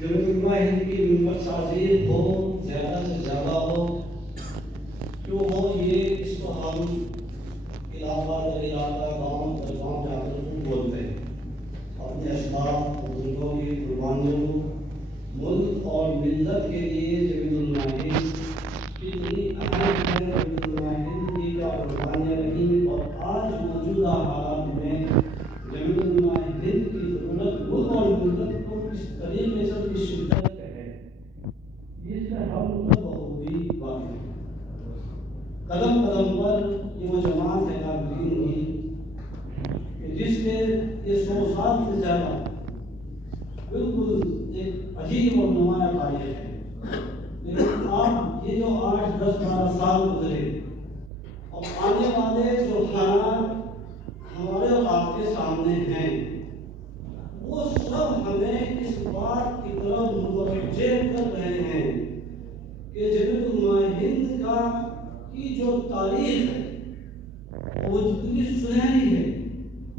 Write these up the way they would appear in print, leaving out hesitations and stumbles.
جمعیت ہند کی ممبر سازی ہو زیادہ سے زیادہ ہو، کیوں ہو یہ اس کو ہم علاقہ در علاقہ گاؤں در گاؤں جا کر خوب بولتے ہیں، اپنے اسباب بزرگوں کی قربانیوں کو ملک اور ملت کے لیے جمعیت ہند کتنی اہم ہے، جمعیت ہند کی کیا قربانیاں رہیں، اور آج موجودہ حالات میں جمعیت ہند کی ضرورت ملک اور ملت کو کس طریقے سے کی شدت ہے، اس میں ہم سب بخوبی واقف ہیں۔ قدم قدم پر یہ وہ جماعت ہے کابلین کی کہ جس کے یہ 100 سال سے زیادہ بالکل ایک عجیب اور نمایاں تاریخ ہے، لیکن آپ یہ جو 8 10 12 سال گزرے اور آنے والے جو حالات ہمارے اور آپ کے سامنے ہیں وہ سب ہمیں اس بات کی طرف متوجہ کر رہے ہیں کہ جمعیت ہند کا کی جو تاریخ ہے وہ جتنی سنہری ہے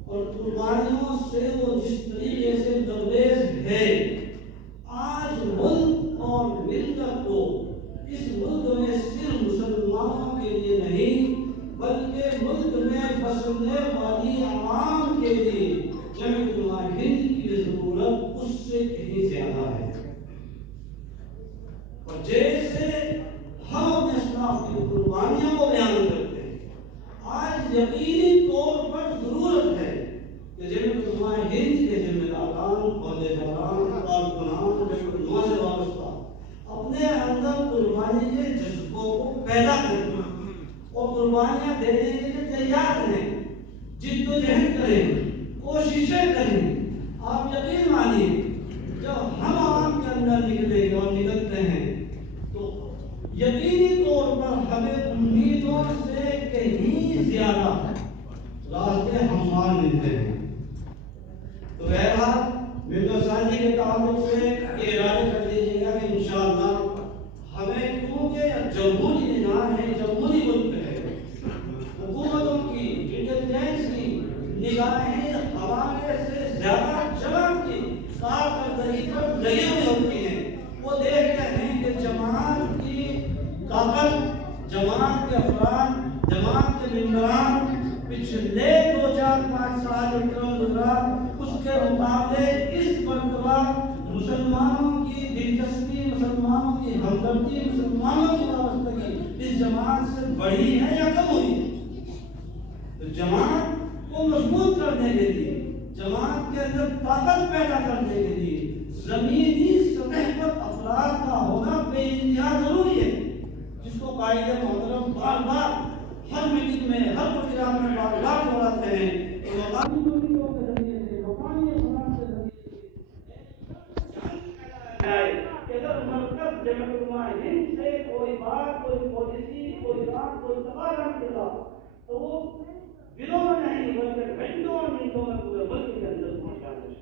اور قربانیوں سے وہ جس طریقے سے لبریز ہے، آج ملک اور ملت کو اس ملک میں صرف مسلمانوں کے لیے نہیں بلکہ ملک میں بسنے والی عوام کے لیے جمعیت ہند کی ضرورت اس سے کہیں زیادہ ہے۔ اور جیسے ہم اپنے اسلاف کی قربانیوں کو بیان کرتے ہیں، آج یقینی طور پر ضرورت ہے کہ جمعیت ہند کے ذمہ داران، عہدیداران، کارکنان جمعیت سے وابستہ اپنے اندر قربانی کے جذبوں کو پیدا کریں اور قربانیاں دینے کے لیے تیار رہیں، جد و جہد کریں، کوششیں کریں۔ آپ یقین مانیے جب ہم عوام کے اندر نکلیں گے اور نکلتے ہیں تو یقینی طور پر ہمیں امیدوں سے کہیں زیادہ راستے ہموار ملتے ہیں۔ تو بہرحال ممبر سازی کے تعلق سے یہ ارادہ کر دیجیے گا کہ انشاءاللہ ہمیں کیونکہ جمہوری نظام ہے، جمہوری ملک ہے، حکومتوں کی انٹیلیجنس کی نگاہیں حوالے سے زیادہ جماعت کی کارکردگی پر لگی ہوئی ہوتی ہیں۔ وہ دیکھتے ہیں کہ جماعت کی طاقت، جماعت کے افراد، جماعت کے ممبران پچھلے 2 4 5 سال جو کرم گزرا اس کے مقابلے اس مرتبہ مسلمانوں کی دلچسپی، مسلمانوں کی ہمدردی، مسلمانوں کی وابستگی اس جماعت سے بڑھی ہے یا کم ہوئی ہے؟ تو جماعت کو مضبوط کرنے کے لیے، جماعت کے اندر طاقت پیدا کرنے کے لیے زمینی سطح پر افراد کا ہونا بے انتہا ضروری ہے، جس کو قائد محترم بار بار ہر میٹنگ میں، ہر پروگرام میں بار بار دہراتے ہیں کہ مقامی کمیٹیوں کے ذریعے سے، مقامی افراد کے ذریعے سے اگر مرکز جمعیت ہند سے کوئی بات، کوئی پالیسی، کوئی بات، کوئی تقاضا نکلا تو وہ دنوں میں نہیں بلکہ گھنٹوں اور منٹوں میں پورے ملک کے اندر پہنچا دیں۔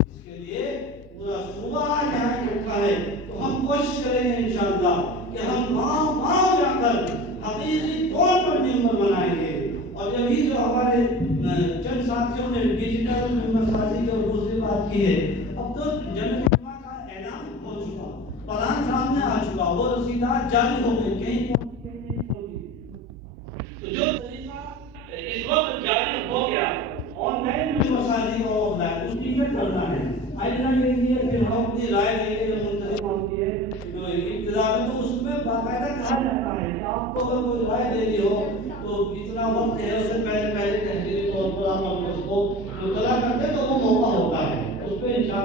اس کے لیے پورا صوبہ یہاں اکٹھا ہے تو ہم کوشش کریں گے انشاءاللہ کہ ہم گاؤں گاؤں جا کر حقیقی طور پر ممبر بنائیں گے۔ اور جب ہی جو ہمارے چند ساتھیوں نے ڈیجیٹل ممبر سازی کی اور دوسری بات کی ہے، اب تو جمعیت کا اعلان ہو چکا، پلان سامنے آ چکا، وہ رسیدات جاری ہو گئی، کہیں پہنچی کہیں نہیں پہنچی۔ تو جو اس وقت جاری ہو گیا آن لائن ممبر سازی اور آف لائن، اس کی میں کرنا ہے آئندہ کے لیے پھر ہم اپنی رائے دیں گے جو منتخب ہوتی ہے جو ابتدا میں، تو اس میں باقاعدہ کہا جاتا ہے کہ آپ کو اگر کوئی رائے دینی ہو تو اتنا وقت ہے، اس سے پہلے تحریری طور پر آپ اس کو مطلع کرتے تو وہ موقع ہوتا ہے، اس پہ انشاءاللہ